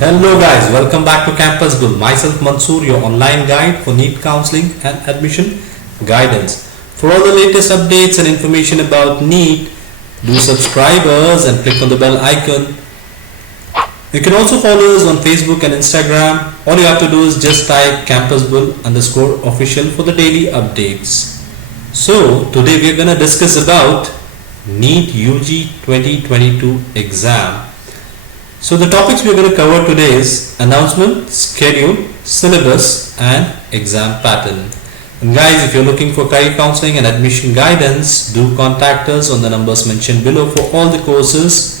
Hello guys, welcome back to Campus Bull. Myself Mansoor, your online guide for NEET counseling and admission guidance. For all the latest updates and information about NEET, do subscribe us and click on the bell icon. You can also follow us on Facebook and Instagram. All you have to do is just type campusbull_official for the daily updates. So today we are going to discuss about NEET UG 2022 exam. So the topics we are going to cover today is announcement, schedule, syllabus and exam pattern. And guys, if you're looking for career counseling and admission guidance, do contact us on the numbers mentioned below for all the courses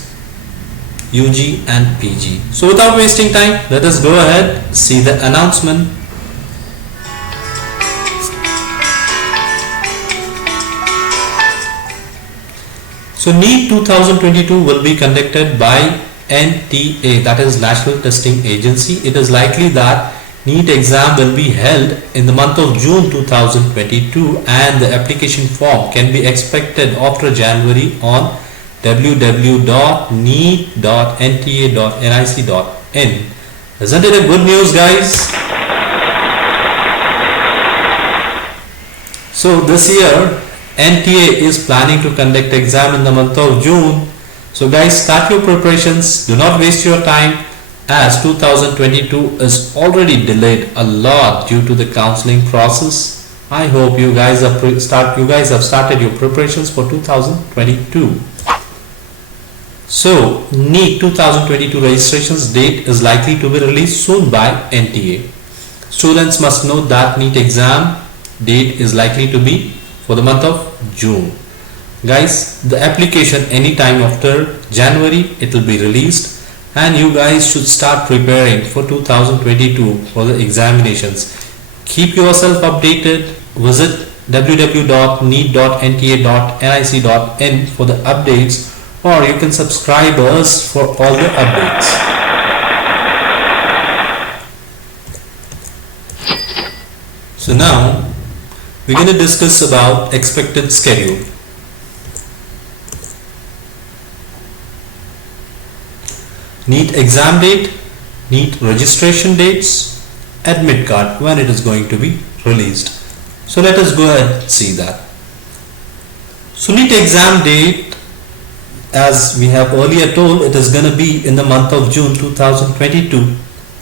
UG and PG. So without wasting time, let us go ahead, see the announcement. So NEET 2022 will be conducted by NTA, that is National Testing Agency. It is likely that NEET exam will be held in the month of June 2022 and the application form can be expected after January on www.neet.nta.nic.in. Isn't it a good news, guys? So this year NTA is planning to conduct exam in the month of June. So guys, start your preparations. Do not waste your time as 2022 is already delayed a lot due to the counseling process. I hope you guys have started your preparations for 2022. So NEET 2022 registrations date is likely to be released soon by NTA. Students must know that NEET exam date is likely to be for the month of June. Guys, the application anytime after January it will be released and you guys should start preparing for 2022 for the examinations. Keep yourself updated. Visit www.neet.nta.nic.in for the updates, or you can subscribe us for all the updates. So now we're going to discuss about expected schedule. NEET exam date, NEET registration dates, admit card when it is going to be released. So let us go ahead and see that. So NEET exam date, as we have earlier told, it is going to be in the month of June 2022.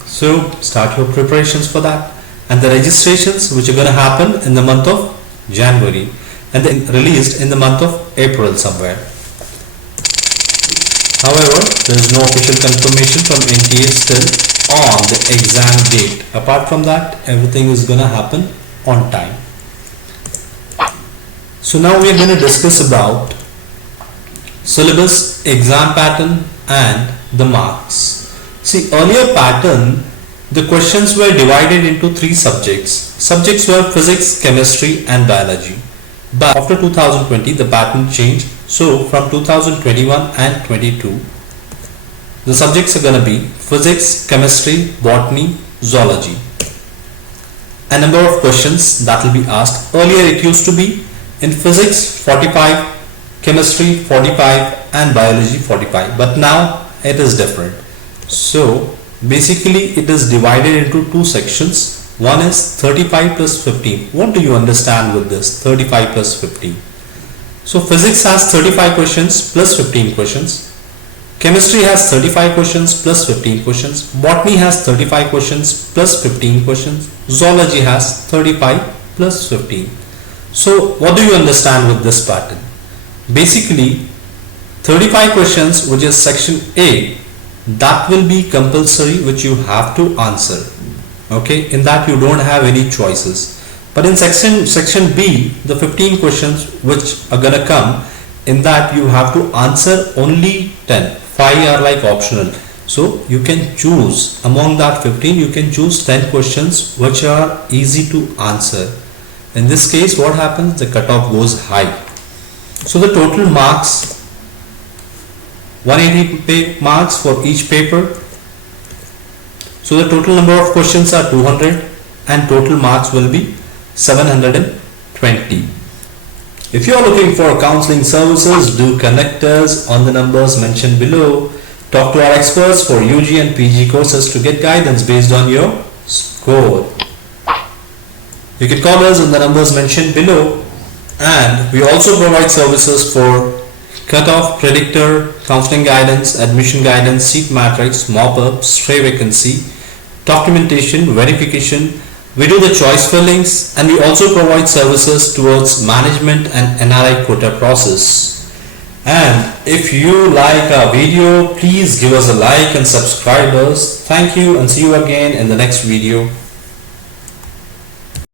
So start your preparations for that. And the registrations which are going to happen in the month of January and then released in the month of April somewhere. However, there is no official confirmation from NTA still on the exam date. Apart from that, everything is going to happen on time. So now we are going to discuss about syllabus, exam pattern and the marks. See, earlier pattern, the questions were divided into three subjects. Subjects were physics, chemistry and biology. But after 2020, the pattern changed. So from 2021 and 22, the subjects are going to be physics, chemistry, botany, zoology. A number of questions that will be asked. Earlier it used to be in physics 45, chemistry 45 and biology 45. But now it is different. So basically it is divided into two sections. One is 35 plus 15. What do you understand with this 35 plus 15? So physics has 35 questions plus 15 questions. Chemistry has 35 questions plus 15 questions. Botany has 35 questions plus 15 questions. Zoology has 35 plus 15. So what do you understand with this pattern? Basically 35 questions, which is section A, that will be compulsory, which you have to answer. Okay, in that you don't have any choices. But in section B, the 15 questions which are gonna come, in that you have to answer only 10. 5 are like optional. So you can choose among that 15, you can choose 10 questions which are easy to answer. In this case, what happens? The cutoff goes high. So the total marks, 180 marks for each paper. So the total number of questions are 200 and total marks will be 720. If you are looking for counseling services, do connect us on the numbers mentioned below. Talk to our experts for UG and PG courses to get guidance based on your score. You can call us on the numbers mentioned below, and we also provide services for cutoff, predictor, counseling guidance, admission guidance, seat matrix, mop-up, stray vacancy, documentation, verification. We do the choice fillings, and we also provide services towards management and NRI quota process. And if you like our video, please give us a like and subscribe us. Thank you and see you again in the next video.